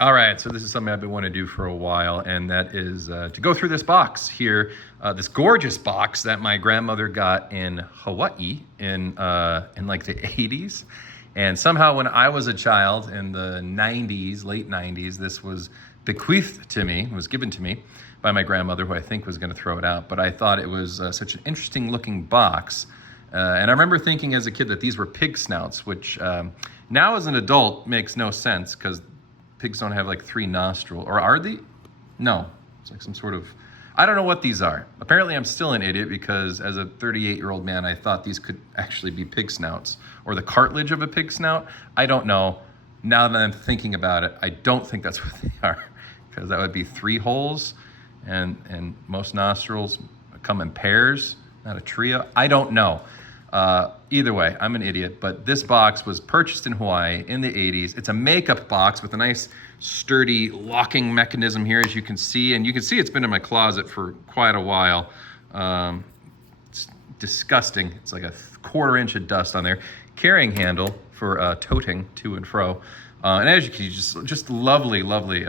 All right, so this is something I've been wanting to do for a while, and that is to go through this box here, this gorgeous box that my grandmother got in Hawaii in like the 80s. And somehow when I was a child in the 90s, late 90s, this was bequeathed to me, was given to me by my grandmother, who I think was going to throw it out. But I thought it was such an interesting looking box. And I remember thinking as a kid that these were pig snouts, which now as an adult makes no sense because pigs don't have like 3 nostrils, or are they? No, it's like some sort of, I don't know what these are. Apparently I'm still an idiot because as a 38-year-old man, I thought these could actually be pig snouts or the cartilage of a pig snout. I don't know. Now that I'm thinking about it, I don't think that's what they are because that would be 3 holes and most nostrils come in pairs, not a trio. I don't know. Either way, I'm an idiot, but this box was purchased in Hawaii in the 80s. It's a makeup box with a nice sturdy locking mechanism here, as you can see. And you can see it's been in my closet for quite a while. It's disgusting. It's like a 1/4 inch of dust on there. Carrying handle for toting to and fro. And as you can see, just lovely, lovely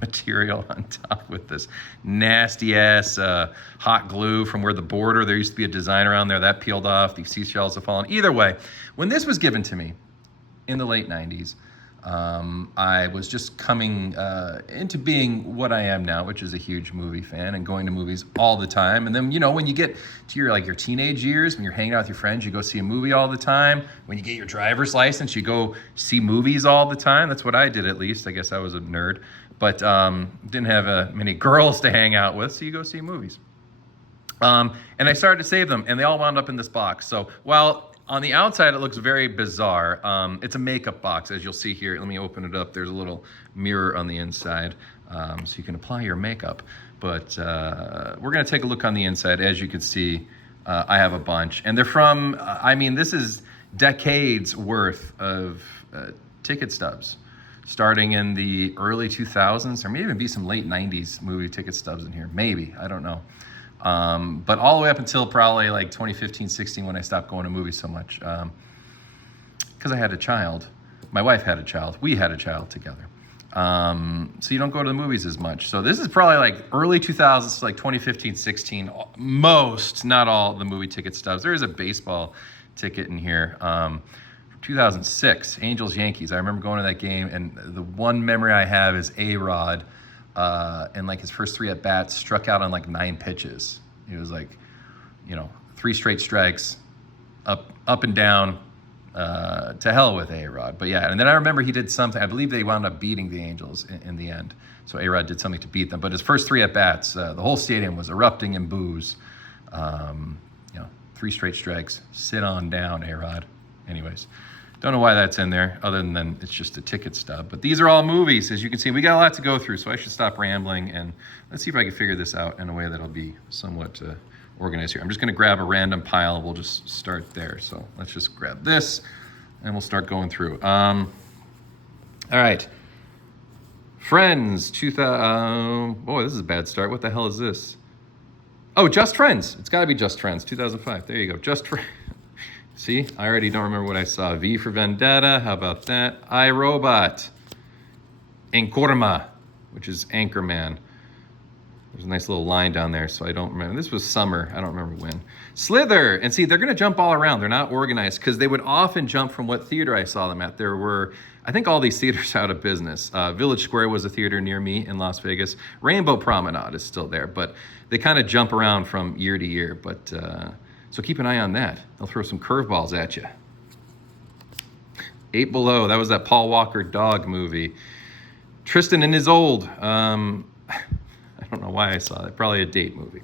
material on top with this nasty ass hot glue from where the border, there used to be a design around there that peeled off. These seashells have fallen. Either way, when this was given to me in the late 90s, I was just coming into being what I am now, which is a huge movie fan and going to movies all the time. And then, you know, when you get to your teenage years, when you're hanging out with your friends, you go see a movie all the time. When you get your driver's license, you go see movies all the time. That's what I did, at least. I guess I was a nerd, but didn't have many girls to hang out with, so you go see movies. And I started to save them, and they all wound up in this box. So while on the outside, it looks very bizarre. It's a makeup box, as you'll see here. Let me open it up. There's a little mirror on the inside, so you can apply your makeup. But we're going to take a look on the inside. As you can see, I have a bunch. And they're from, this is decades worth of ticket stubs, starting in the early 2000s. There may even be some late 90s movie ticket stubs in here. Maybe. I don't know. But all the way up until probably like 2015, 16, when I stopped going to movies so much, because I had a child. My wife had a child. We had a child together. So you don't go to the movies as much. So this is probably like early 2000s, like 2015, 16, most, not all, the movie ticket stubs. There is a baseball ticket in here. 2006, Angels, Yankees. I remember going to that game, and the one memory I have is A-Rod, and like his first 3 at-bats, struck out on like 9 pitches. It was like, 3 straight strikes, up and down, to hell with A-Rod. But yeah, and then I remember he did something. I believe they wound up beating the Angels in the end. So A-Rod did something to beat them. But his first 3 at-bats, the whole stadium was erupting in boos. 3 straight strikes. Sit on down, A-Rod. Anyways, don't know why that's in there, other than it's just a ticket stub. But these are all movies, as you can see. We got a lot to go through, so I should stop rambling, and let's see if I can figure this out in a way that'll be somewhat organized here. I'm just going to grab a random pile, and we'll just start there. So let's just grab this, and we'll start going through. All right. Friends, 2000. Boy, this is a bad start. What the hell is this? Oh, Just Friends. It's got to be Just Friends, 2005. There you go. Just Friends. See, I already don't remember what I saw. V for Vendetta, how about that? iRobot. Anchorma, which is Anchorman. There's a nice little line down there, so I don't remember. This was summer, I don't remember when. Slither, and see, they're gonna jump all around. They're not organized, because they would often jump from what theater I saw them at. There were, I think all these theaters are out of business. Village Square was a theater near me in Las Vegas. Rainbow Promenade is still there, but they kind of jump around from year to year, but so keep an eye on that. They'll throw some curveballs at you. 8 Below, that was that Paul Walker dog movie. Tristan and Isolde. I don't know why I saw that. Probably a date movie.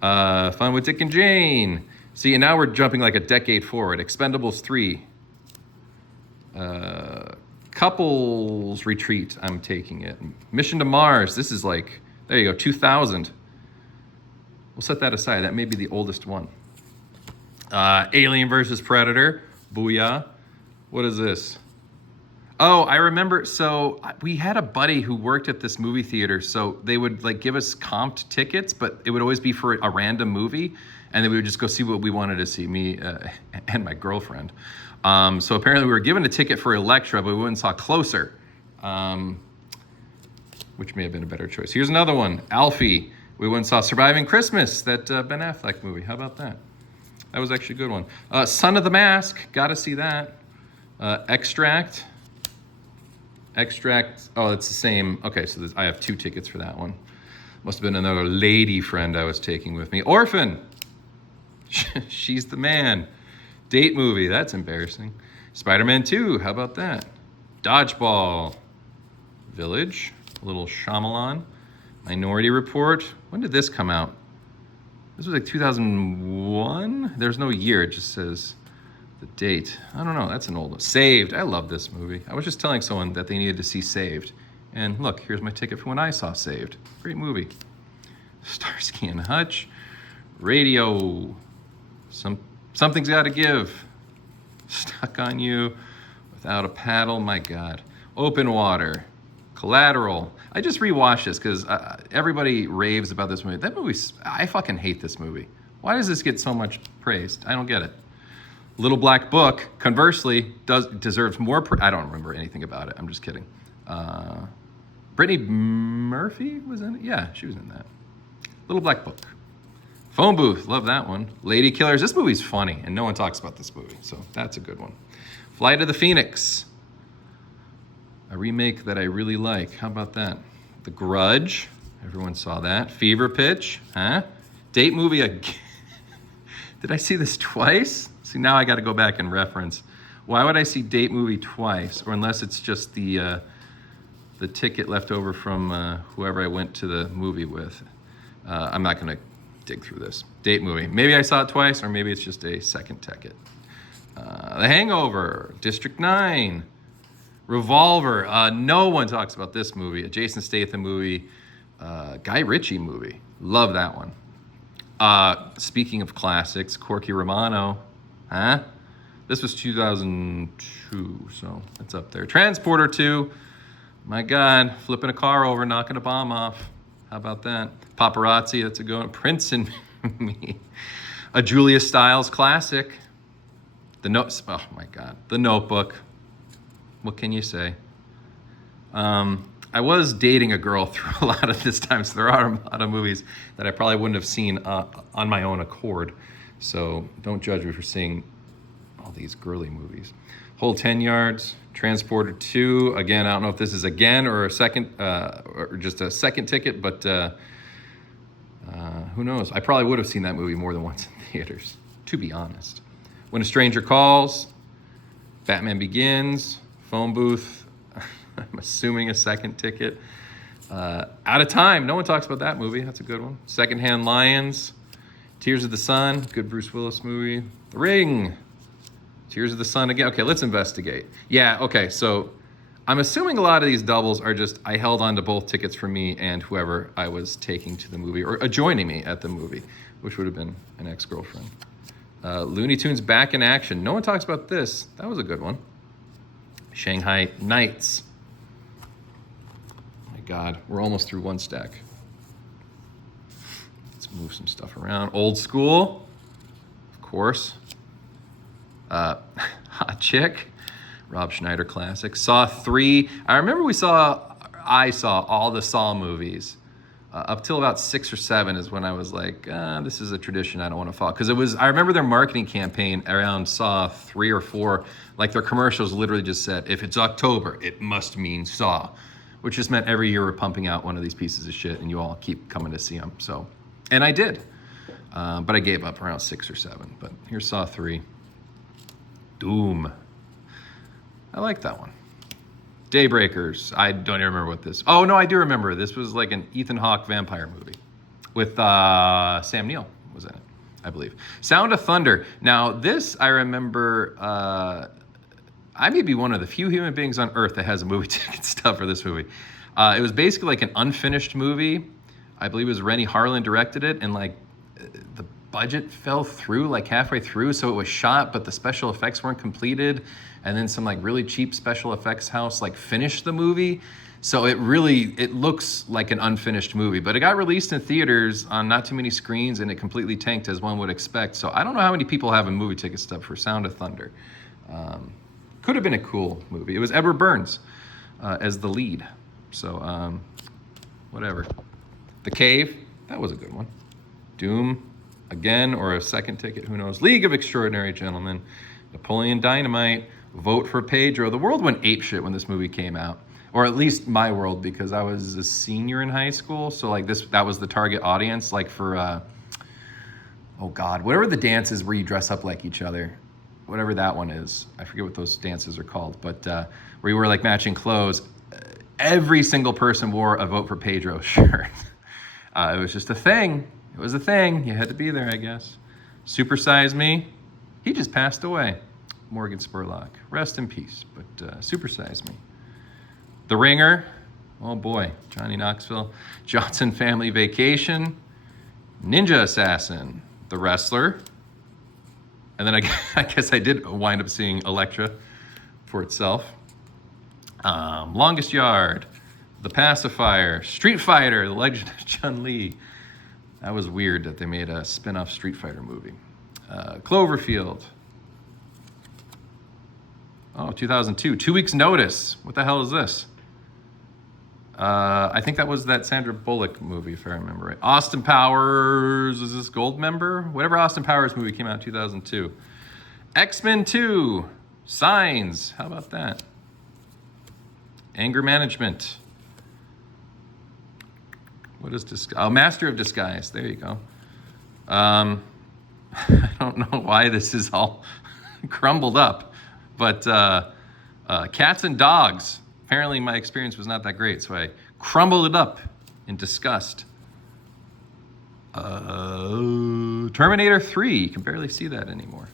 Fun with Dick and Jane. See, and now we're jumping like a decade forward. Expendables 3. Couples Retreat, I'm taking it. Mission to Mars, this is like, there you go, 2000. We'll set that aside. That may be the oldest one. Alien versus Predator. Booyah. What is this? Oh, I remember. So we had a buddy who worked at this movie theater. So they would like give us comped tickets, but it would always be for a random movie. And then we would just go see what we wanted to see, me and my girlfriend. So apparently we were given a ticket for Elektra, but we went and saw Closer, which may have been a better choice. Here's another one, Alfie. We went and saw Surviving Christmas, that Ben Affleck movie. How about that? That was actually a good one. Son of the Mask, got to see that. Extract. Oh, it's the same. Okay, so I have 2 tickets for that one. Must have been another lady friend I was taking with me. Orphan. She's the man. Date movie, that's embarrassing. Spider-Man 2, how about that? Dodgeball. Village, a little Shyamalan. Minority Report. When did this come out? This was like 2001? There's no year, it just says the date. I don't know, that's an old one. Saved, I love this movie. I was just telling someone that they needed to see Saved. And look, here's my ticket for when I saw Saved. Great movie. Starsky and Hutch. Radio. Something's Gotta Give. Stuck on You. Without a Paddle, my God. Open Water. Collateral. I just rewatched this because everybody raves about this movie. That movie, I fucking hate this movie. Why does this get so much praised? I don't get it. Little Black Book, conversely, deserves more. I don't remember anything about it. I'm just kidding. Brittany Murphy was in it? Yeah, she was in that. Little Black Book. Phone Booth, love that one. Lady Killers, this movie's funny, and no one talks about this movie, so that's a good one. Flight of the Phoenix, a remake that I really like. How about that? The Grudge, everyone saw that. Fever Pitch, huh? Date movie again. Did I see this twice? See, now I got to go back and reference. Why would I see Date movie twice? Or unless it's just the ticket left over from whoever I went to the movie with. I'm not going to dig through this. Date movie. Maybe I saw it twice, or maybe it's just a second ticket. The Hangover, District 9, Revolver. No one talks about this movie. A Jason Statham movie, Guy Ritchie movie. Love that one. Speaking of classics, Corky Romano. Huh? This was 2002, so it's up there. Transporter 2. My God, flipping a car over, knocking a bomb off. How about that? Paparazzi, that's a good one. Prince and Me. A Julia Stiles classic. Oh my God. The Notebook. What can you say? I was dating a girl through a lot of this time, so there are a lot of movies that I probably wouldn't have seen on my own accord. So don't judge me for seeing all these girly movies. Whole 10 Yards, Transporter 2. Again, I don't know if this is again or a second, or just a second ticket, but who knows? I probably would have seen that movie more than once in theaters, to be honest. When a Stranger Calls, Batman Begins, Phone Booth. I'm assuming a second ticket. Out of Time. No one talks about that movie. That's a good one. Secondhand Lions. Tears of the Sun. Good Bruce Willis movie. The Ring. Tears of the Sun again. Okay, let's investigate. Yeah, okay, so I'm assuming a lot of these doubles are just, I held on to both tickets for me and whoever I was taking to the movie, or joining me at the movie, which would have been an ex-girlfriend. Looney Tunes Back in Action. No one talks about this. That was a good one. Shanghai Nights. My God, we're almost through one stack. Let's move some stuff around. Old School, of course. Hot Chick, Rob Schneider classic. Saw 3. I remember I saw all the Saw movies. Up till about 6 or 7 is when I was like, this is a tradition I don't want to follow. Because I remember their marketing campaign around Saw 3 or 4, like their commercials literally just said, if it's October, it must mean Saw. Which just meant every year we're pumping out one of these pieces of shit and you all keep coming to see them. So, and I did. But I gave up around 6 or 7. But here's Saw 3. Doom. I like that one. Daybreakers. I don't even remember what this. Oh no, I do remember. This was like an Ethan Hawke vampire movie with Sam Neill was in it, I believe. Sound of Thunder. Now this I remember. I may be one of the few human beings on earth that has a movie ticket stub for this movie. It was basically like an unfinished movie. I believe it was Rennie Harlan directed it, and like the budget fell through like halfway through, so it was shot, but the special effects weren't completed. And then some like really cheap special effects house like finished the movie. So it looks like an unfinished movie, but it got released in theaters on not too many screens and it completely tanked as one would expect. So I don't know how many people have a movie ticket stub for Sound of Thunder. Could have been a cool movie. It was Edward Burns as the lead. So, whatever. The Cave, that was a good one. Doom, again, or a second ticket, who knows. League of Extraordinary Gentlemen, Napoleon Dynamite, Vote for Pedro. The world went apeshit when this movie came out. Or at least my world, because I was a senior in high school. So like that was the target audience, like for, oh God, whatever the dance is where you dress up like each other. Whatever that one is. I forget what those dances are called, but where you wear like matching clothes. Every single person wore a Vote for Pedro shirt. It was just a thing. It was a thing. You had to be there, I guess. Super Size Me. He just passed away. Morgan Spurlock. Rest in peace. But Super Size Me. The Ringer. Oh boy. Johnny Knoxville. Johnson Family Vacation. Ninja Assassin. The Wrestler. And then I guess I did wind up seeing Elektra for itself. Longest Yard. The Pacifier. Street Fighter. The Legend of Chun-Li. That was weird that they made a spin-off Street Fighter movie. Cloverfield. Oh, 2002. 2 Weeks Notice. What the hell is this? I think that was that Sandra Bullock movie, if I remember right. Austin Powers. Is this Goldmember? Whatever Austin Powers movie came out in 2002. X-Men 2. Signs. How about that? Anger Management. What is this? Oh, Master of Disguise. There you go. I don't know why this is all crumbled up, but Cats and Dogs. Apparently my experience was not that great, so I crumbled it up in disgust. Terminator 3. You can barely see that anymore.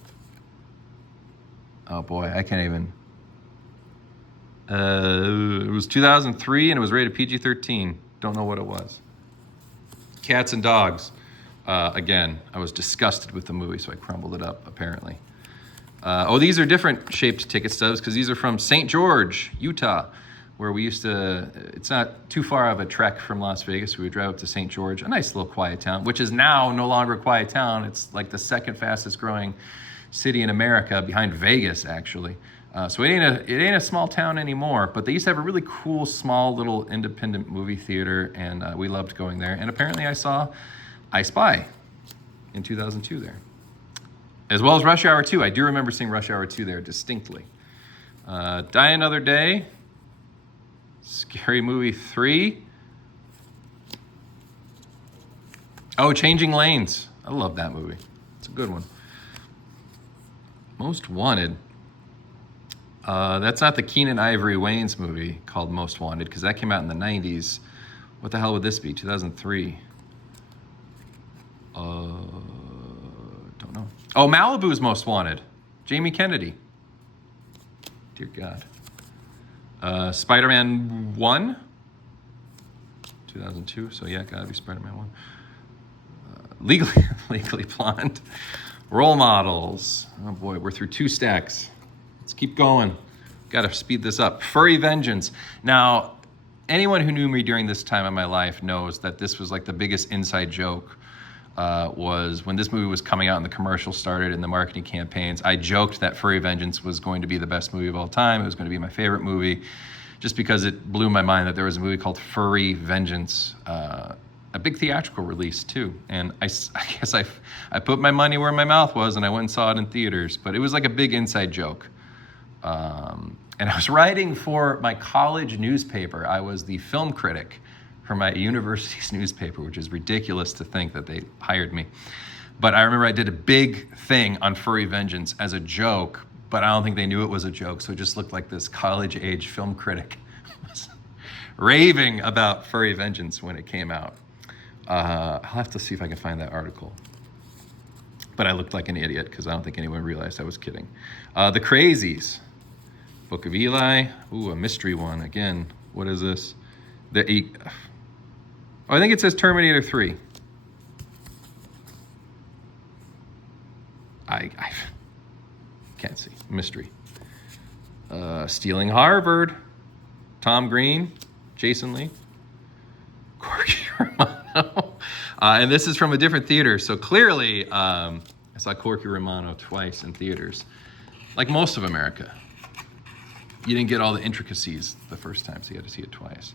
Oh boy, I can't even. It was 2003 and it was rated PG-13. Don't know what it was. Cats and Dogs. Again, I was disgusted with the movie, so I crumbled it up, apparently. Oh, these are different shaped ticket stubs because these are from St. George, Utah, where we used to, it's not too far of a trek from Las Vegas. We would drive up to St. George, a nice little quiet town, which is now no longer a quiet town. It's like the second fastest growing city in America, behind Vegas, actually. So it ain't a small town anymore, but they used to have a really cool, small, little independent movie theater, and we loved going there. And apparently I saw I Spy in 2002 there. As well as Rush Hour 2. I do remember seeing Rush Hour 2 there distinctly. Die Another Day. Scary Movie 3. Oh, Changing Lanes. I love that movie. It's a good one. Most Wanted. That's not the Keenan Ivory Wayans movie called Most Wanted, because that came out in the 90s. What the hell would this be? 2003. Don't know. Oh, Malibu's Most Wanted. Jamie Kennedy. Dear God. Spider-Man 1. 2002. So yeah, gotta be Spider-Man 1. Legally Blonde. Role Models. Oh boy, we're through 2 stacks. Let's keep going. Got to speed this up. Furry Vengeance. Now, anyone who knew me during this time of my life knows that this was like the biggest inside joke. Was when this movie was coming out and the commercial started and the marketing campaigns. I joked that Furry Vengeance was going to be the best movie of all time. It was going to be my favorite movie, just because it blew my mind that there was a movie called Furry Vengeance. A big theatrical release too, and I guess I put my money where my mouth was and I went and saw it in theaters. But it was like a big inside joke. And I was writing for my college newspaper. I was the film critic for my university's newspaper, which is ridiculous to think that they hired me. But I remember I did a big thing on Furry Vengeance as a joke, but I don't think they knew it was a joke, so it just looked like this college-age film critic was raving about Furry Vengeance when it came out. I'll have to see if I can find that article. But I looked like an idiot because I don't think anyone realized I was kidding. The Crazies. Book of Eli. Ooh, a mystery one. Again, what is this? I think it says Terminator 3. I can't see. Mystery. Stealing Harvard. Tom Green. Jason Lee. Corky Romano. And this is from a different theater. So clearly, I saw Corky Romano twice in theaters. like most of America. You didn't get all the intricacies the first time, so you had to see it twice.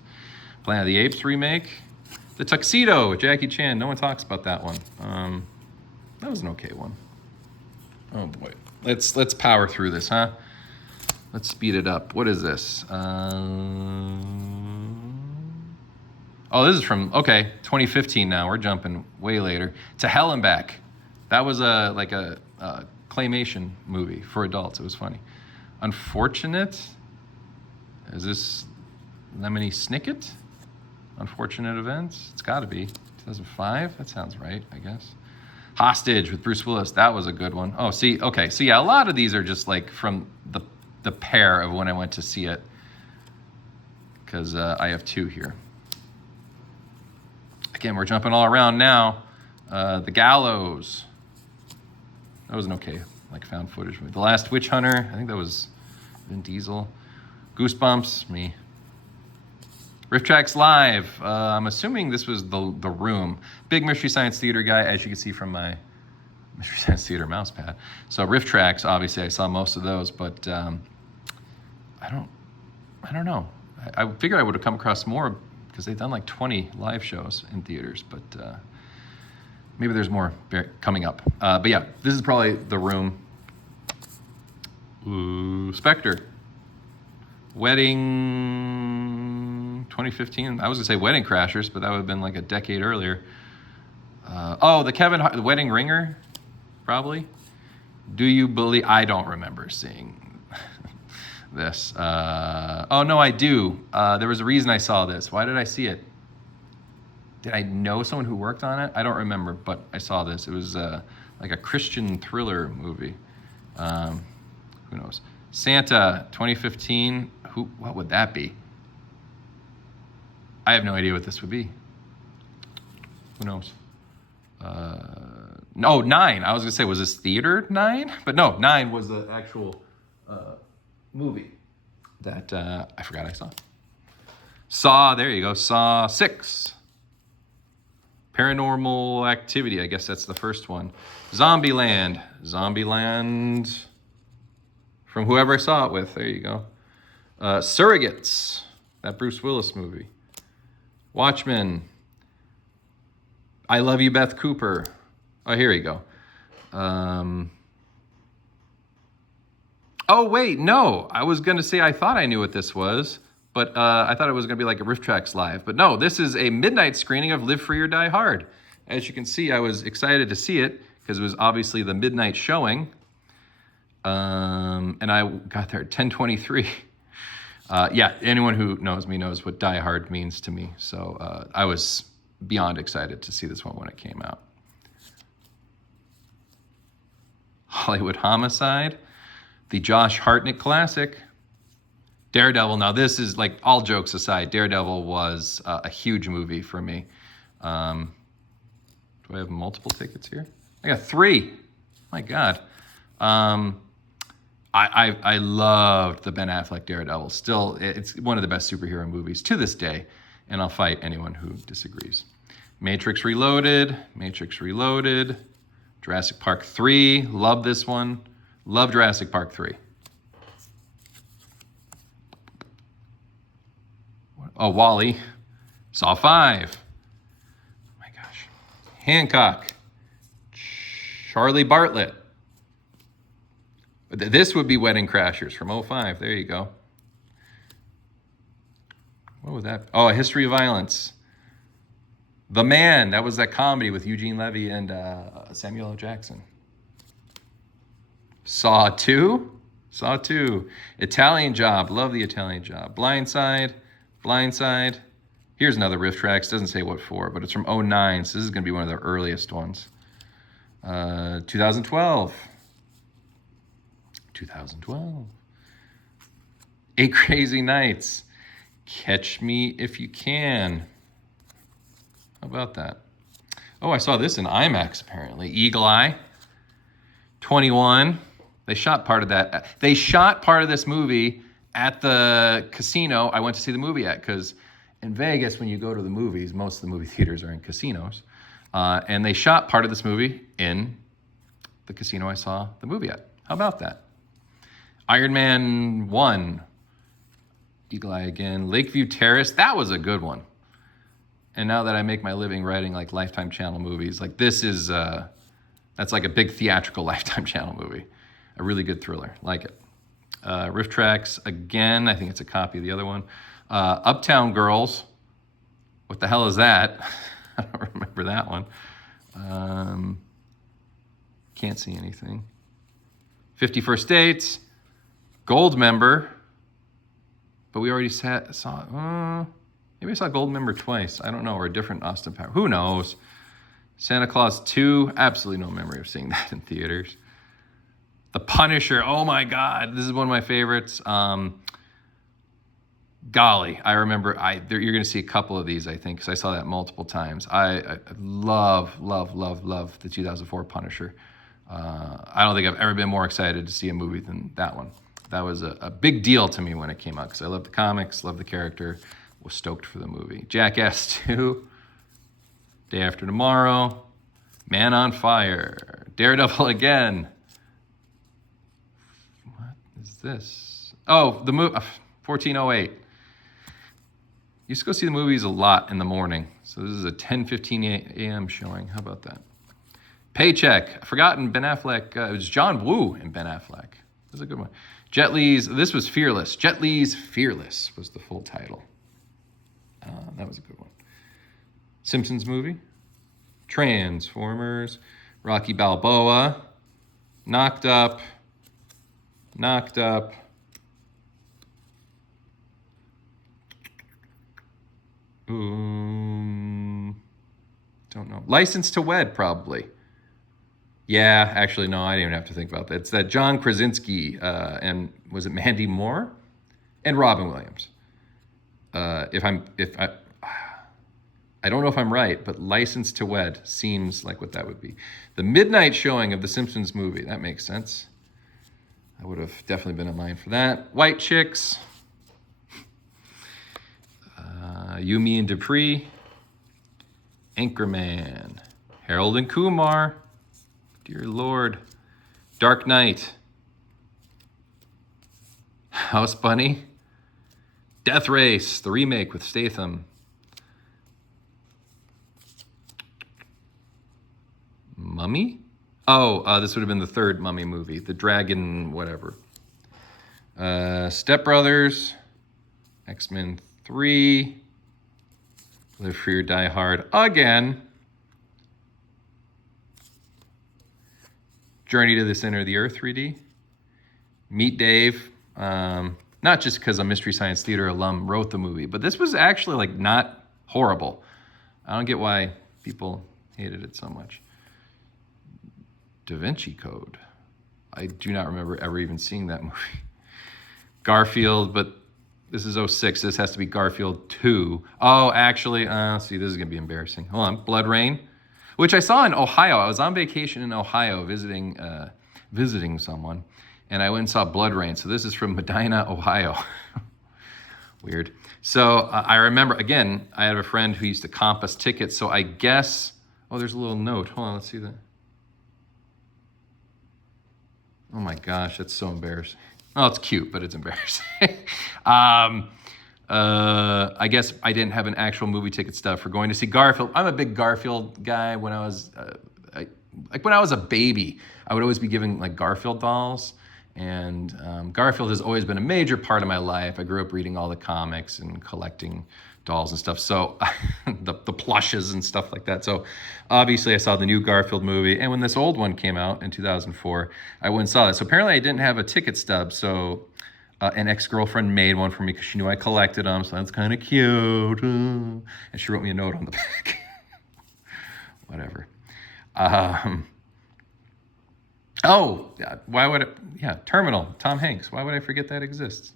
Planet of the Apes remake. The Tuxedo with Jackie Chan. No one talks about that one. That was an okay one. Oh boy. Let's power through this, huh? Let's speed it up. What is this? Oh, this is from, 2015 now. We're jumping way later. To Hell and Back. That was a claymation movie for adults. It was funny. Unfortunate? Is this Lemony Snicket? Unfortunate Events? It's got to be. 2005? That sounds right, I guess. Hostage with Bruce Willis. That was a good one. Oh, see, okay. So yeah, a lot of these are just like from the pair of when I went to see it. Because I have two here. Again, we're jumping all around now. The Gallows. That was an okay, found footage movie. The Last Witch Hunter. I think that was Vin Diesel. Goosebumps. Me. Riff Tracks Live. I'm assuming this was the Room. Big Mystery Science Theater guy, as you can see from my Mystery Science Theater mouse pad. So Riff Tracks, obviously, I saw most of those, but I don't know. I figured I would have come across more because they've done 20 live shows in theaters, but maybe there's more coming up. But yeah, this is probably The Room. Ooh, Spectre. Wedding 2015. I was gonna say Wedding Crashers, but that would have been a decade earlier. The Wedding Ringer, probably. Do you believe? I don't remember seeing this. Oh no, I do. There was a reason I saw this. Why did I see it? Did I know someone who worked on it? I don't remember, but I saw this. It was like a Christian thriller movie. Who knows? Santa 2015. What would that be? I have no idea what this would be. Who knows? No, 9. I was gonna say, was this theater 9? But no, 9 was the actual movie that I forgot I saw. Saw, there you go. Saw 6. Paranormal Activity. I guess that's the first one. Zombieland. Zombieland. From whoever I saw it with. There you go. Surrogates. That Bruce Willis movie. Watchmen. I Love You, Beth Cooper. Oh, here you go. Oh, wait, no. I was going to say I thought I knew what this was, but I thought it was going to be like a Riff Tracks Live. But no, this is a midnight screening of Live Free or Die Hard. As you can see, I was excited to see it because it was obviously the midnight showing. And I got there at 10:23. Yeah, anyone who knows me knows what Die Hard means to me. So I was beyond excited to see this one when it came out. Hollywood Homicide, the Josh Hartnett classic. Daredevil. Now this is all jokes aside, Daredevil was a huge movie for me. Do I have multiple tickets here? I got 3. My God. I loved the Ben Affleck Daredevil. Still, it's one of the best superhero movies to this day, and I'll fight anyone who disagrees. Matrix Reloaded. Jurassic Park 3. Love this one. Love Jurassic Park 3. Oh, Wall-E. Saw 5. Oh my gosh. Hancock. Charlie Bartlett. This would be Wedding Crashers from 2005. There you go. What was that? Oh, A History of Violence. The Man. That was that comedy with Eugene Levy and Samuel L. Jackson. Saw 2. Italian Job. Love the Italian Job. Blindside. Here's another Riff Tracks. Doesn't say what for, but it's from 2009. So this is going to be one of the earliest ones. 2012. 8 Crazy Nights. Catch Me If You Can. How about that? Oh, I saw this in IMAX, apparently. Eagle Eye. 21. They shot part of that. They shot part of this movie at the casino I went to see the movie at, because in Vegas, when you go to the movies, most of the movie theaters are in casinos. And they shot part of this movie in the casino I saw the movie at. How about that? Iron Man 1. Eagle Eye again. Lakeview Terrace. That was a good one. And now that I make my living writing like Lifetime Channel movies, like this is, that's like a big theatrical Lifetime Channel movie. A really good thriller. Like it. Riff Tracks again. I think it's a copy of the other one. Uptown Girls. What the hell is that? I don't remember that one. Can't see anything. 51st Dates. Gold Member. But we already saw, maybe I saw Gold Member twice. I don't know, or a different Austin Powers. Who knows? Santa Claus 2, absolutely no memory of seeing that in theaters. The Punisher, oh my God, this is one of my favorites. Golly, I remember, you're gonna see a couple of these, I think, because I saw that multiple times. I love the 2004 Punisher. I don't think I've ever been more excited to see a movie than that one. That was a big deal to me when it came out, because I love the comics, love the character, was stoked for the movie. Jackass 2, Day After Tomorrow, Man on Fire, Daredevil again. What is this? Oh, the movie, 1408. Used to go see the movies a lot in the morning. So this is a 10:15 a.m. showing. How about that? Paycheck. Forgotten Ben Affleck. It was John Woo and Ben Affleck. It was a good one. Jet Li's, this was Fearless. Jet Li's Fearless was the full title. That was a good one. Simpsons movie. Transformers. Rocky Balboa. Knocked Up. Don't know. License to Wed, probably. Yeah, actually, no, I didn't even have to think about that. It's that John Krasinski and was it Mandy Moore and Robin Williams. I don't know if I'm right, but License to Wed seems like what that would be. The midnight showing of the Simpsons movie. That makes sense. I would have definitely been in line for that. White Chicks. You, Me, and Dupree. Anchorman. Harold and Kumar. Dear Lord. Dark Knight. House Bunny. Death Race, the remake with Statham. Mummy? Oh, this would have been the third Mummy movie. The Dragon, whatever. Step Brothers. X-Men 3. Live Free or Die Hard again. Journey to the Center of the Earth 3D. Meet Dave. Not just because a Mystery Science Theater alum wrote the movie, but this was actually like not horrible. I don't get why people hated it so much. Da Vinci Code. I do not remember ever even seeing that movie. Garfield, but this is 06. This has to be Garfield 2. Oh, actually, see, this is going to be embarrassing. Hold on. Blood Rain, which I saw in Ohio. I was on vacation in Ohio visiting someone, and I went and saw Blood Rain. So this is from Medina, Ohio. Weird. So I remember, again, I had a friend who used to comp us tickets. So I guess, oh, there's a little note. Hold on, let's see that. Oh my gosh, that's so embarrassing. Oh, it's cute, but it's embarrassing. I guess I didn't have an actual movie ticket stub for going to see Garfield. I'm a big Garfield guy. When I was when I was a baby, I would always be given like Garfield dolls, and Garfield has always been a major part of my life. I grew up reading all the comics and collecting dolls and stuff. So the plushes and stuff like that. So obviously I saw the new Garfield movie. And when this old one came out in 2004, I went and saw it. So apparently I didn't have a ticket stub. So an ex-girlfriend made one for me because she knew I collected them. So that's kind of cute. And she wrote me a note on the back. Whatever. Why would it? Yeah, Terminal, Tom Hanks. Why would I forget that exists?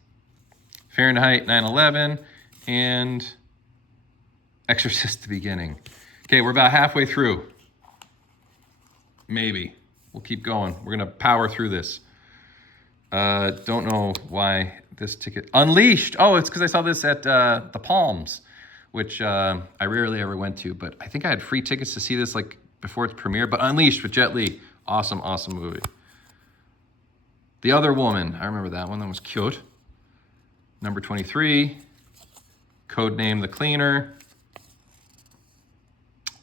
Fahrenheit 9/11 and Exorcist: The Beginning. Okay, we're about halfway through. Maybe. We'll keep going. We're going to power through this. Don't know why this ticket. Unleashed. Oh, it's because I saw this at the Palms, which I rarely ever went to, but I think I had free tickets to see this like before its premiere. But Unleashed with Jet Li. Awesome, awesome movie. The Other Woman. I remember that one. That was cute. Number 23. Codename The Cleaner.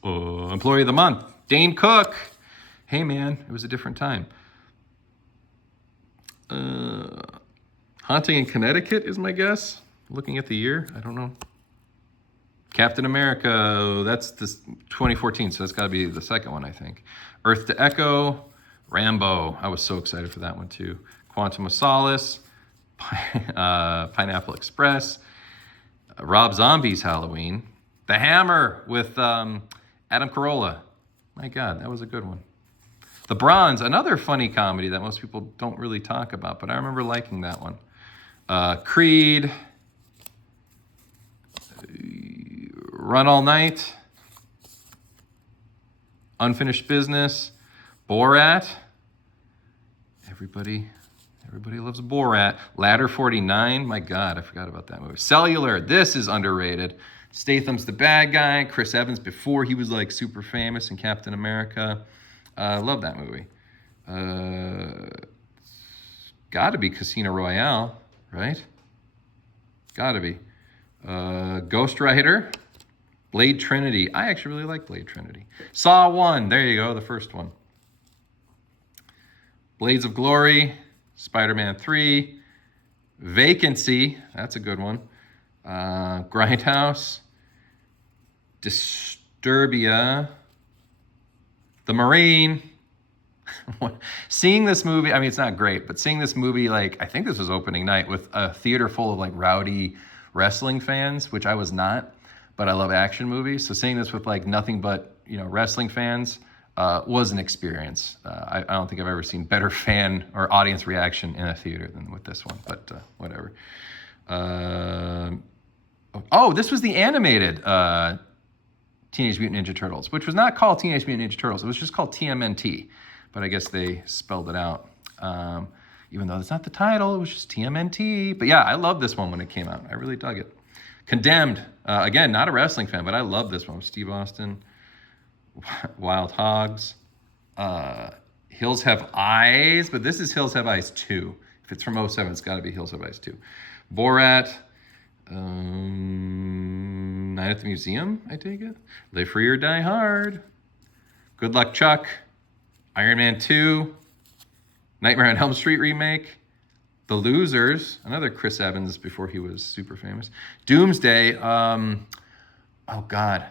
Employee of the Month. Dane Cook. Hey, man. It was a different time. Haunting in Connecticut is my guess. Looking at the year. I don't know. Captain America. That's this 2014, so that's got to be the second one, I think. Earth to Echo. Rambo. I was so excited for that one, too. Quantum of Solace. Pineapple Express. Rob Zombie's Halloween. The Hammer with Adam Carolla. My God, that was a good one. The Bronze, another funny comedy that most people don't really talk about, but I remember liking that one. Creed. Run All Night. Unfinished Business. Borat. Everybody loves Borat. Ladder 49. My God, I forgot about that movie. Cellular. This is underrated. Statham's the bad guy. Chris Evans before he was like super famous in Captain America. Love that movie. Gotta be Casino Royale, right? Gotta be. Ghost Rider. Blade Trinity. I actually really like Blade Trinity. Saw 1. There you go, the first one. Blades of Glory. Spider-Man 3. Vacancy. That's a good one. Grindhouse. Disturbia. The Marine. Seeing this movie, I mean, it's not great, but seeing this movie, like, I think this was opening night with a theater full of, like, rowdy wrestling fans, which I was not, but I love action movies. So seeing this with, like, nothing but, wrestling fans was an experience. I don't think I've ever seen better fan or audience reaction in a theater than with this one, but whatever. This was the animated Teenage Mutant Ninja Turtles, which was not called Teenage Mutant Ninja Turtles. It was just called TMNT, but I guess they spelled it out. Even though it's not the title, it was just TMNT. But yeah, I loved this one when it came out. I really dug it. Condemned. Again, not a wrestling fan, but I love this one. Steve Austin. Wild Hogs. Hills Have Eyes, but this is Hills Have Eyes 2. If it's from 07, it's got to be Hills Have Eyes 2. Borat. Night at the Museum, I take it. Live Free or Die Hard. Good Luck Chuck. Iron Man 2. Nightmare on Elm Street remake. The Losers. Another Chris Evans before he was super famous. Doomsday. Oh, God.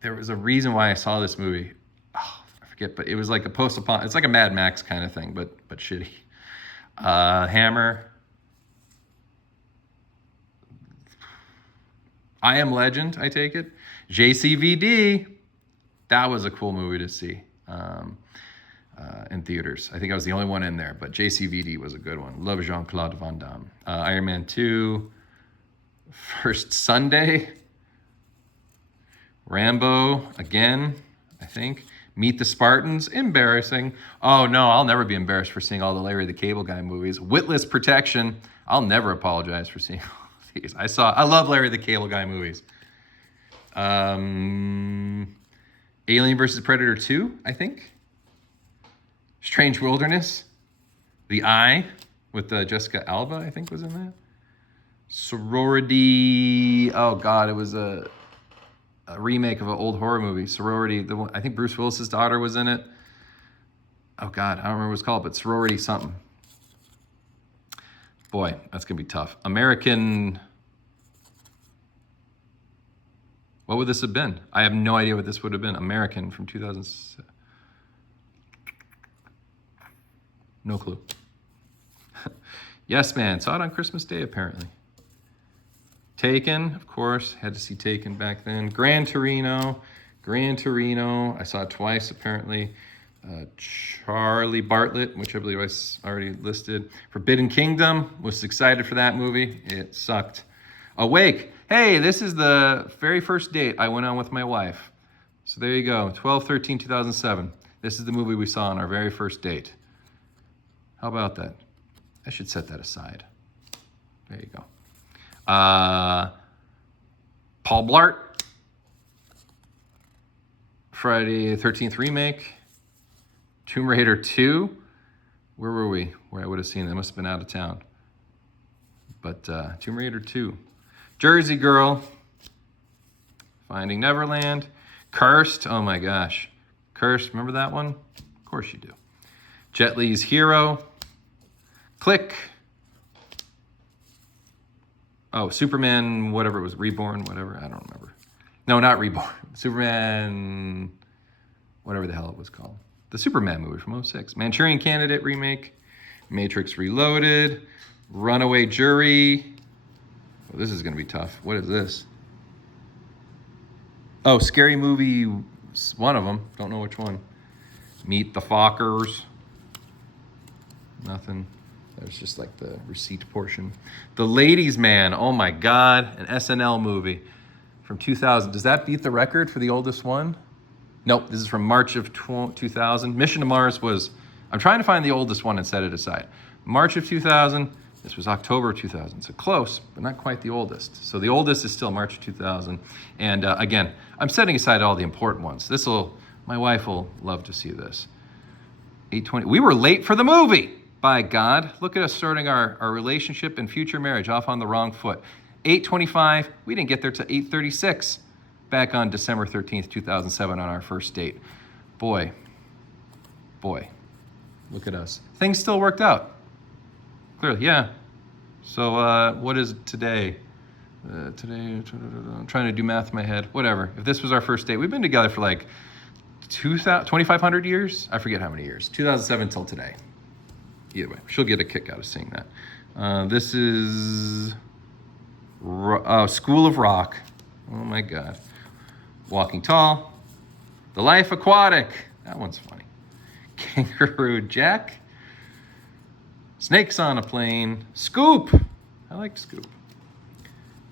There was a reason why I saw this movie. Oh, I forget, but it was like a post-apocalyptic. It's like a Mad Max kind of thing, but shitty. Hammer. I Am Legend, I take it. JCVD. That was a cool movie to see in theaters. I think I was the only one in there, but JCVD was a good one. Love Jean-Claude Van Damme. Iron Man 2. First Sunday. Rambo, again, I think. Meet the Spartans. Embarrassing. Oh, no, I'll never be embarrassed for seeing all the Larry the Cable Guy movies. Witless Protection. I'll never apologize for seeing all these. I love Larry the Cable Guy movies. Alien vs. Predator 2, I think. Strange Wilderness. The Eye with Jessica Alba, I think, was in that. Sorority. Oh, God, it was a remake of an old horror movie. Sorority. The one, I think Bruce Willis's daughter was in it. Oh, God, I don't remember what it's called, but Sorority something. Boy, that's going to be tough. American... What would this have been? I have no idea what this would have been. American from 2007. No clue. Yes, Man. Saw it on Christmas Day, apparently. Taken, of course. Had to see Taken back then. Gran Torino. I saw it twice, apparently. Charlie Bartlett, which I believe I already listed. Forbidden Kingdom. Was excited for that movie. It sucked. Awake. Hey, this is the very first date I went on with my wife. So there you go. 12/13/2007. This is the movie we saw on our very first date. How about that? I should set that aside. There you go. Paul Blart. Friday the 13th remake. Tomb Raider 2. Where were we? Where I would have seen it. I must have been out of town. But Tomb Raider 2. Jersey Girl. Finding Neverland. Cursed. Oh my gosh. Cursed. Remember that one? Of course you do. Jet Li's Hero. Click. Oh, Superman, whatever it was. Reborn, whatever. I don't remember. No, not Reborn. Superman, whatever the hell it was called. The Superman movie from '06. Manchurian Candidate remake. Matrix Reloaded. Runaway Jury. Oh, this is going to be tough. What is this? Oh, Scary Movie, one of them. Don't know which one. Meet the Fockers. Nothing. There's just like the receipt portion. The Ladies' Man. Oh my God. An SNL movie from 2000. Does that beat the record for the oldest one? Nope. This is from March of 2000. Mission to Mars was, I'm trying to find the oldest one and set it aside. March of 2000. This was October 2000. So close, but not quite the oldest. So the oldest is still March of 2000. And again, I'm setting aside all the important ones. My wife will love to see this. 8:20. We were late for the movie. By God, look at us starting our relationship and future marriage off on the wrong foot. 8:25, we didn't get there till 8:36 back on December 13th, 2007 on our first date. Boy, look at us. Things still worked out. Clearly, yeah. So what is today? Today, I'm trying to do math in my head. Whatever. If this was our first date, we've been together for like 2,500 years? I forget how many years. 2007 till today. Either way, she'll get a kick out of seeing that. This is School of Rock. Oh my God. Walking Tall. The Life Aquatic. That one's funny. Kangaroo Jack. Snakes on a Plane. Scoop. I like Scoop.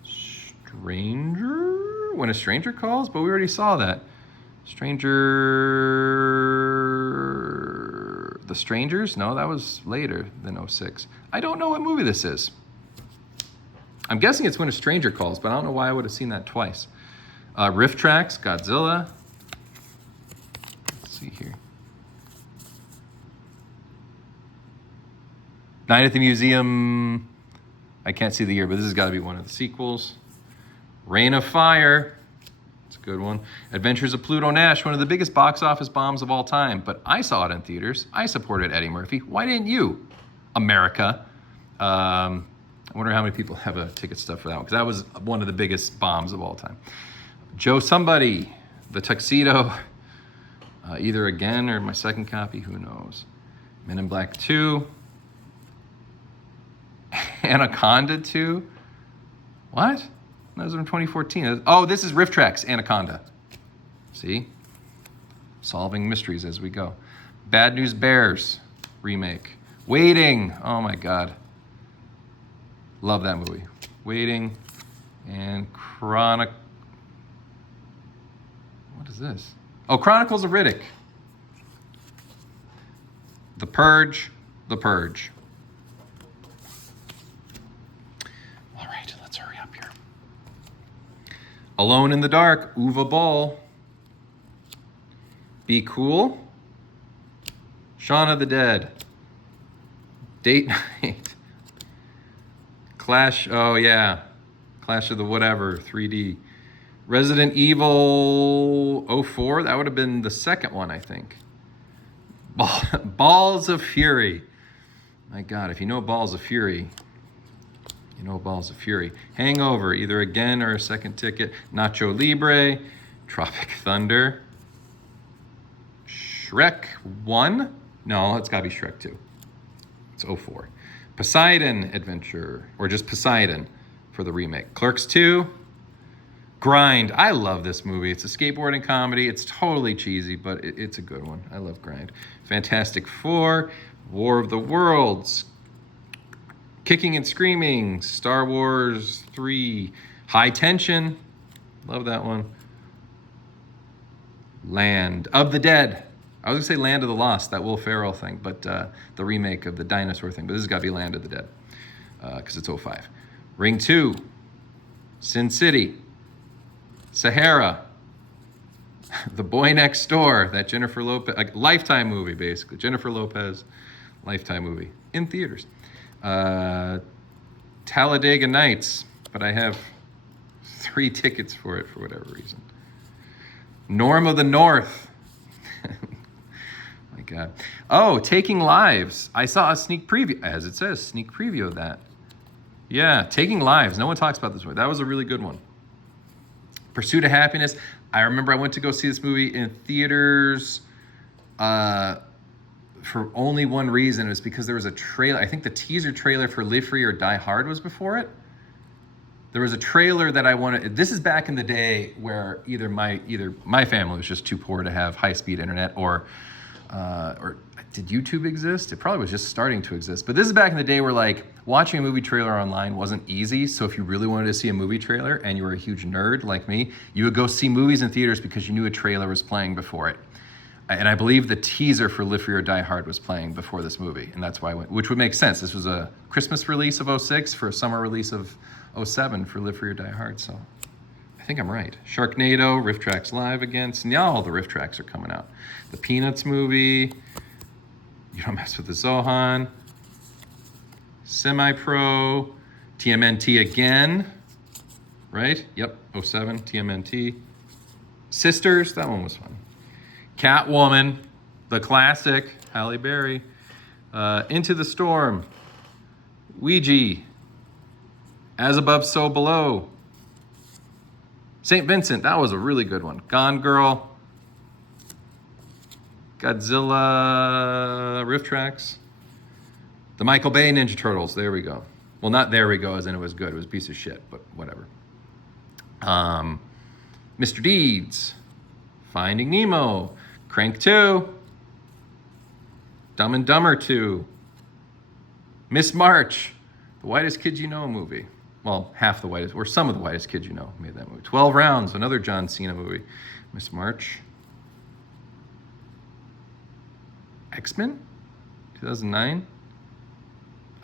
Stranger. When a Stranger Calls, but we already saw that. The Strangers? No, that was later than '06. I don't know what movie this is. I'm guessing it's When a Stranger Calls, but I don't know why I would have seen that twice. Riff Tracks, Godzilla. Let's see here. Night at the Museum. I can't see the year, but this has got to be one of the sequels. Reign of Fire. It's a good one. Adventures of Pluto Nash, one of the biggest box office bombs of all time. But I saw it in theaters. I supported Eddie Murphy. Why didn't you, America? I wonder how many people have a ticket stub for that one, because that was one of the biggest bombs of all time. Joe Somebody, The Tuxedo, either again or my second copy, who knows. Men in Black 2. Anaconda 2? What? That was from 2014. Oh, this is Riff Tracks, Anaconda. See? Solving mysteries as we go. Bad News Bears remake. Waiting. Oh my God. Love that movie. Waiting and What is this? Oh, Chronicles of Riddick. The Purge. The Purge. All right, let's hurry up here. Alone in the Dark. Uwe Boll. Be Cool. Shaun of the Dead. Date Night. Clash, oh yeah. Clash of the whatever, 3D. Resident Evil 04, that would have been the second one, I think. Balls of Fury. My God, if you know Balls of Fury, you know Balls of Fury. Hangover, either again or a second ticket. Nacho Libre. Tropic Thunder. Shrek 1? No, it's gotta be Shrek 2. It's 04. Poseidon Adventure, or just Poseidon for the remake. Clerks 2. Grind. I love this movie. It's a skateboarding comedy. It's totally cheesy, but it's a good one. I love Grind. Fantastic Four. War of the Worlds. Kicking and Screaming. Star Wars 3. High Tension. Love that one. Land of the Dead. I was going to say Land of the Lost, that Will Ferrell thing, but the remake of the dinosaur thing. But this has got to be Land of the Dead, because it's 05. Ring 2, Sin City, Sahara, The Boy Next Door, that Jennifer Lopez, a Lifetime movie, basically. Jennifer Lopez, Lifetime movie in theaters. Talladega Nights, but I have 3 tickets for it for whatever reason. Norm of the North. My God. Oh, Taking Lives. I saw a sneak preview, as it says, sneak preview of that. Yeah, Taking Lives. No one talks about this movie. That was a really good one. Pursuit of Happiness. I remember I went to go see this movie in theaters for only one reason. It was because there was a trailer. I think the teaser trailer for Live Free or Die Hard was before it. There was a trailer that I wanted. This is back in the day where either my family was just too poor to have high-speed internet, or did YouTube exist? It probably was just starting to exist. But this is back in the day where like watching a movie trailer online wasn't easy. So if you really wanted to see a movie trailer and you were a huge nerd like me, you would go see movies in theaters because you knew a trailer was playing before it. And I believe the teaser for Live Free or Die Hard was playing before this movie. And that's why I went, which would make sense. This was a Christmas release of 06 for a summer release of 07 for Live Free or Die Hard. So I think I'm right. Sharknado, Riff Tracks Live again. So now all the Riff Tracks are coming out. The Peanuts movie. You Don't Mess with the Zohan. Semi-Pro. TMNT again. Right? Yep. 07. TMNT. Sisters. That one was fun. Catwoman. The classic. Halle Berry. Into the Storm. Ouija. As Above, So Below. St. Vincent. That was a really good one. Gone Girl. Godzilla, Riff Tracks, the Michael Bay Ninja Turtles. There we go. Well, not there we go, as in it was good. It was a piece of shit, but whatever. Mr. Deeds, Finding Nemo, Crank 2, Dumb and Dumber 2, Miss March, the Whitest Kids You Know movie. Well, half the whitest, or some of the whitest kids you know made that movie. 12 Rounds, another John Cena movie. Miss March. X-Men? 2009?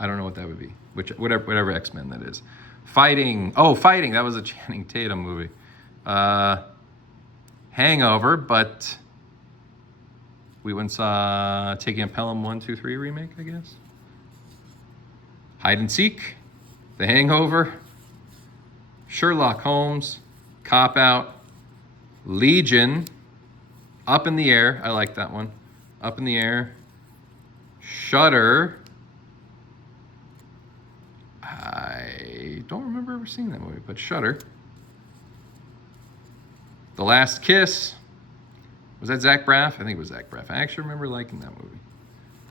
I don't know what that would be. Whatever X-Men that is. Fighting. Oh, Fighting. That was a Channing Tatum movie. Hangover, but we went and saw Taking a Pelham 1, 2, 3 remake, I guess. Hide and Seek. The Hangover. Sherlock Holmes. Cop Out. Legion. Up in the Air. I like that one. Up in the Air. Shudder. I don't remember ever seeing that movie, but Shudder. The Last Kiss. Was that Zach Braff? I think it was Zach Braff. I actually remember liking that movie.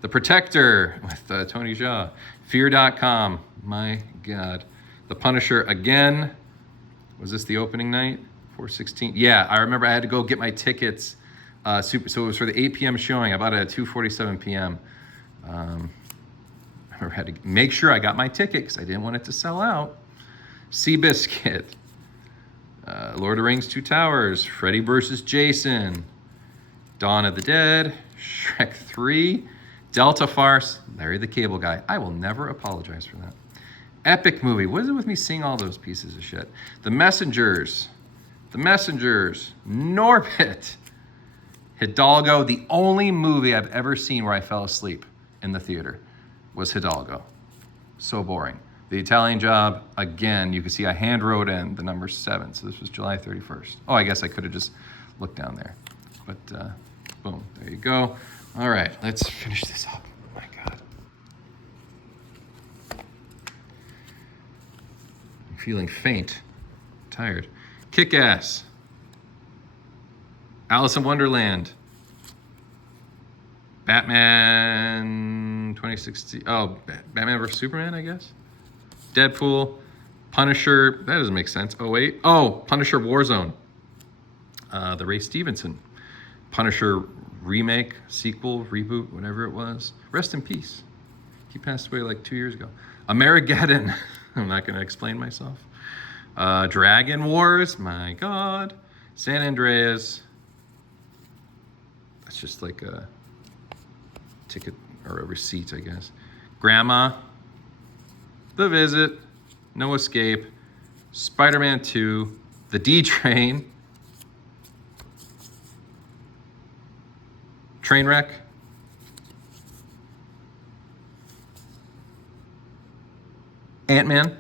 The Protector with Tony Jaa. Fear.com. My God. The Punisher again. Was this the opening night? 4/16. Yeah, I remember I had to go get my tickets. So it was for the 8 p.m. showing. I bought it at 2:47 p.m. I remember I had to make sure I got my ticket because I didn't want it to sell out. Seabiscuit. Lord of the Rings 2 Towers. Freddy vs. Jason. Dawn of the Dead. Shrek 3. Delta Farce. Larry the Cable Guy. I will never apologize for that. Epic movie. What is it with me seeing all those pieces of shit? The Messengers. Norbit. Hidalgo. The only movie I've ever seen where I fell asleep in the theater was Hidalgo. So boring. The Italian Job, again, you can see I hand wrote in the number 7. So this was July 31st. Oh, I guess I could have just looked down there. But boom, there you go. All right, let's finish this up. Oh my God. I'm feeling faint, tired. Kick-Ass. Alice in Wonderland. Batman 2016. Oh, Batman vs. Superman, I guess. Deadpool. Punisher. That doesn't make sense. Oh, wait. Oh, Punisher Warzone. The Ray Stevenson. Punisher remake, sequel, reboot, whatever it was. Rest in peace. He passed away like 2 years ago. Amerigeddon. I'm not going to explain myself. Dragon Wars. My God. San Andreas. That's just like a ticket or a receipt, I guess. Grandma. The Visit. No Escape. Spider-Man 2. The D-Train. Trainwreck. Ant-Man,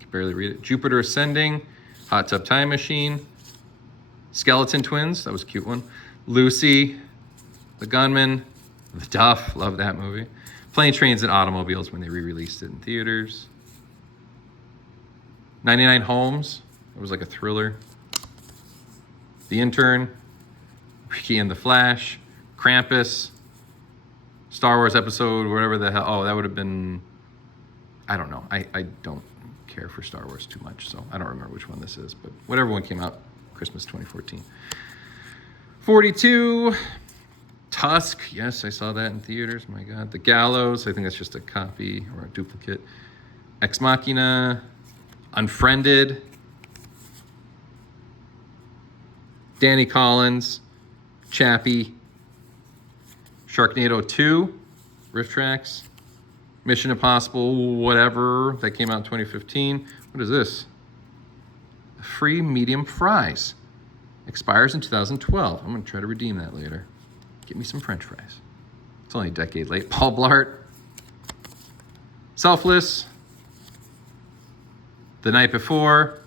can barely read it. Jupiter Ascending, Hot Tub Time Machine, Skeleton Twins, that was a cute one. Lucy, The Gunman, The Duff, love that movie. Plane, Trains, and Automobiles when they re-released it in theaters. 99 Homes, it was like a thriller. The Intern, Ricky and the Flash, Krampus, Star Wars episode, whatever the hell. Oh, that would have been, I don't know. I don't care for Star Wars too much, so I don't remember which one this is, but whatever one came out, Christmas 2014. 42, Tusk. Yes, I saw that in theaters. My God. The Gallows. I think that's just a copy or a duplicate. Ex Machina. Unfriended. Danny Collins. Chappie. Sharknado 2. Riff Tracks. Mission Impossible, whatever. That came out in 2015. What is this? Free medium fries. Expires in 2012. I'm going to try to redeem that later. Get me some French fries. It's only a decade late. Paul Blart. Selfless. The Night Before.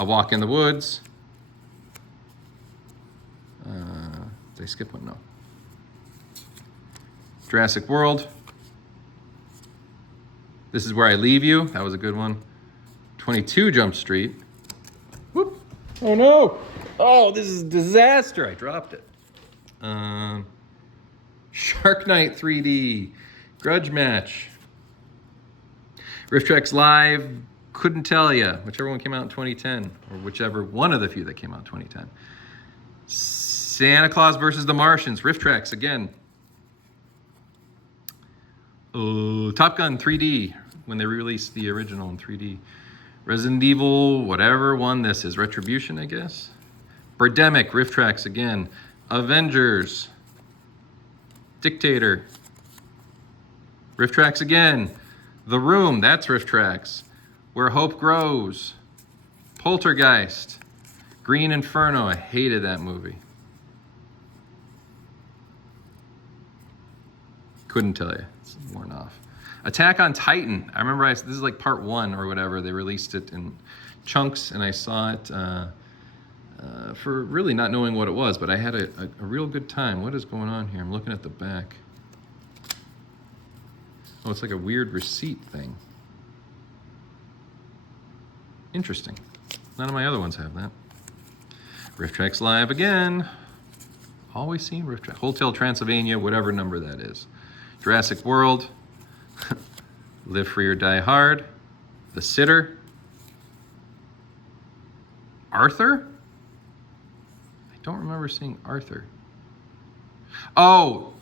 A Walk in the Woods. Did I skip one? No. Jurassic World. This Is Where I Leave You. That was a good one. 22 Jump Street. Whoop. Oh no. Oh, this is a disaster. I dropped it. Shark Night 3D. Grudge Match. Riff Tracks Live. Couldn't Tell Ya. Whichever one came out in 2010. Or whichever one of the few that came out in 2010. Santa Claus versus the Martians. Riff Tracks again. Top Gun 3D, when they released the original in 3D. Resident Evil, whatever one this is. Retribution, I guess. Birdemic, Riff Tracks again. Avengers. Dictator. Riff Tracks again. The Room, that's Riff Tracks. Where Hope Grows. Poltergeist. Green Inferno, I hated that movie. Couldn't tell you. It's worn off. Attack on Titan. I remember this is like part 1 or whatever. They released it in chunks, and I saw it for really not knowing what it was, but I had a real good time. What is going on here? I'm looking at the back. Oh, it's like a weird receipt thing. Interesting. None of my other ones have that. Riff Tracks Live again. Always seen Riff Tracks. Hotel Transylvania, whatever number that is. Jurassic World. Live Free or Die Hard. The Sitter. Arthur? I don't remember seeing Arthur. Oh,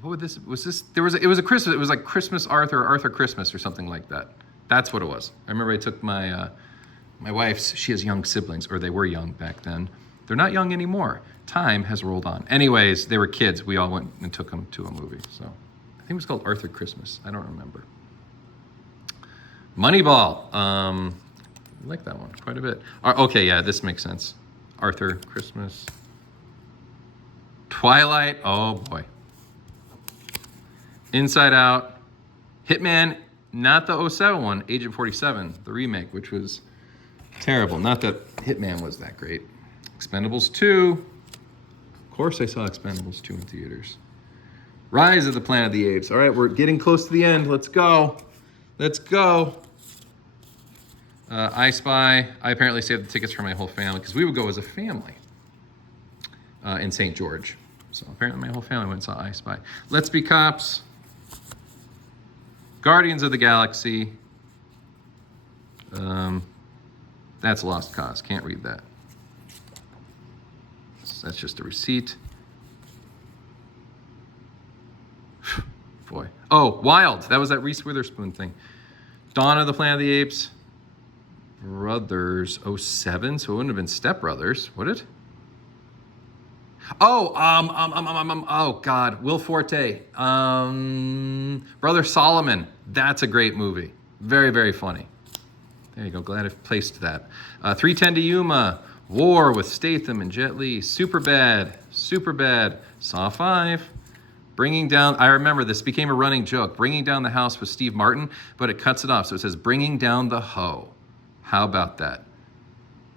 what would this, was this, it was a Christmas, it was like Christmas Arthur, or Arthur Christmas or something like that. That's what it was. I remember I took my wife's, she has young siblings, or they were young back then. They're not young anymore. Time has rolled on. Anyways, they were kids. We all went and took them to a movie. So I think it was called Arthur Christmas. I don't remember. Moneyball. I like that one quite a bit. Okay, yeah, this makes sense. Arthur Christmas. Twilight. Oh boy. Inside Out. Hitman. Not the 07 one. Agent 47, the remake, which was terrible. Not that Hitman was that great. Expendables 2. Of course I saw Expendables 2 in theaters. Rise of the Planet of the Apes. All right, we're getting close to the end. Let's go. Let's go. I Spy. I apparently saved the tickets for my whole family because we would go as a family in St. George. So apparently my whole family went and saw I Spy. Let's Be Cops. Guardians of the Galaxy. That's Lost Cause. Can't read that. That's just a receipt. Boy. Oh, Wild. That was that Reese Witherspoon thing. Dawn of the Planet of the Apes. Brothers 07, so it wouldn't have been Step Brothers, would it? Oh, oh God, Will Forte. Brother Solomon. That's a great movie. Very, very funny. There you go. Glad I've placed that. 310 to Yuma. War with Statham and Jet Li. Superbad. Superbad. Saw 5. Bringing down, I remember this became a running joke, bringing down the house with Steve Martin, but it cuts it off. So it says, bringing down the hoe. How about that?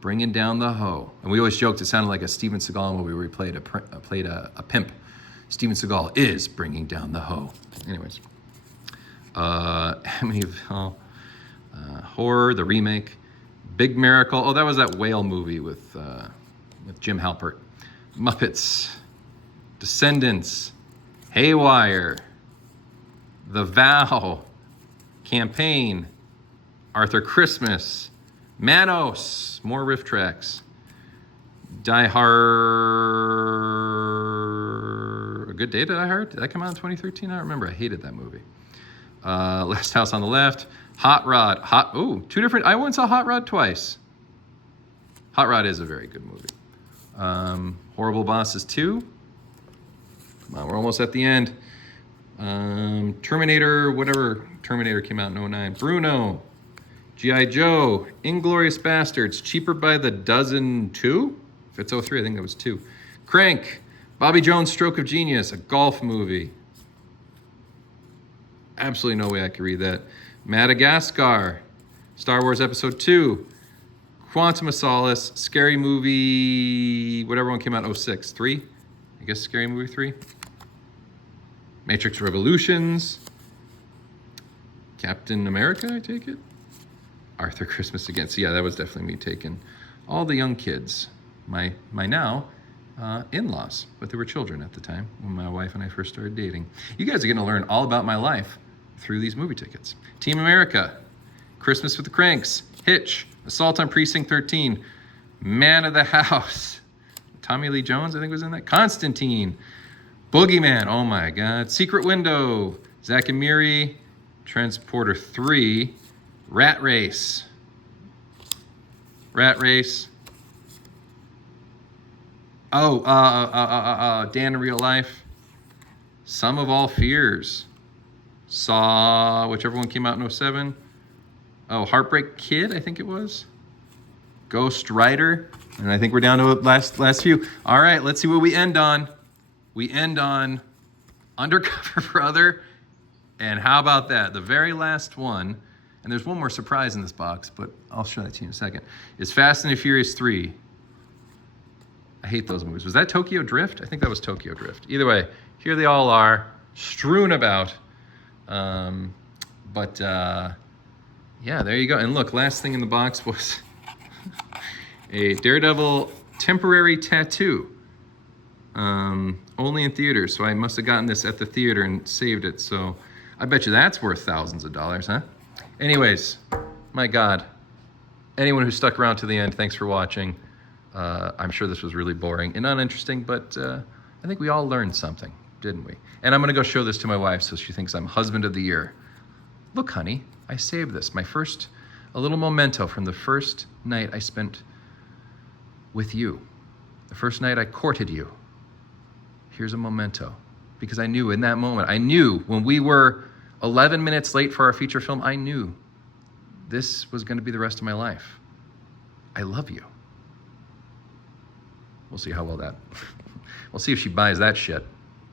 Bringing down the hoe. And we always joked it sounded like a Steven Seagal movie where he played a pimp. Steven Seagal is bringing down the hoe. Anyways. Amityville, Horror, the remake. Big Miracle. Oh, that was that whale movie with Jim Halpert. Muppets. Descendants. Haywire. The Vow. Campaign. Arthur Christmas. Manos. More riff tracks. Die Hard. A Good Day to Die Hard? Did that come out in 2013? I don't remember. I hated that movie. Last House on the Left. Hot Rod. Two different. I once saw Hot Rod twice. Hot Rod is a very good movie. Horrible Bosses 2. Come on, we're almost at the end. Terminator, whatever Terminator came out in 2009. Bruno. G.I. Joe. Inglourious Bastards. Cheaper by the Dozen 2? If it's 03, I think that was 2. Crank. Bobby Jones' Stroke of Genius, a golf movie. Absolutely no way I could read that. Madagascar. Star Wars Episode 2. Quantum of Solace. Scary Movie, whatever one came out in 06. 3? I guess Scary Movie 3. Matrix Revolutions. Captain America, I take it. Arthur Christmas Again. So yeah, that was definitely me taking all the young kids. My now in-laws, but they were children at the time when my wife and I first started dating. You guys are going to learn all about my life through these movie tickets. Team America, Christmas with the Cranks, Hitch, Assault on Precinct 13, Man of the House, Tommy Lee Jones, I think was in that, Constantine, Boogeyman, oh my God, Secret Window, Zack and Miri, Transporter 3, Rat Race, Dan in Real Life, Sum of All Fears, Saw, whichever one came out in 07. Oh, Heartbreak Kid, I think it was. Ghost Rider, and I think we're down to last few. All right, let's see what we end on. We end on Undercover Brother, and how about that? The very last one, and there's one more surprise in this box, but I'll show that to you in a second, is Fast and the Furious 3. I hate those movies. Was that Tokyo Drift? I think that was Tokyo Drift. Either way, here they all are, strewn about. Yeah, there you go. And look, last thing in the box was a Daredevil temporary tattoo. Only in theaters. So I must have gotten this at the theater and saved it. So I bet you that's worth thousands of dollars, huh? Anyways, my God. Anyone who stuck around to the end, thanks for watching. I'm sure this was really boring and uninteresting, but I think we all learned something, didn't we? And I'm going to go show this to my wife so she thinks I'm husband of the year. Look, honey, I saved this. A little memento from the first night I spent with you. The first night I courted you. Here's a memento. Because I knew in that moment, when we were 11 minutes late for our feature film, I knew this was going to be the rest of my life. I love you. We'll see how well we'll see if she buys that shit.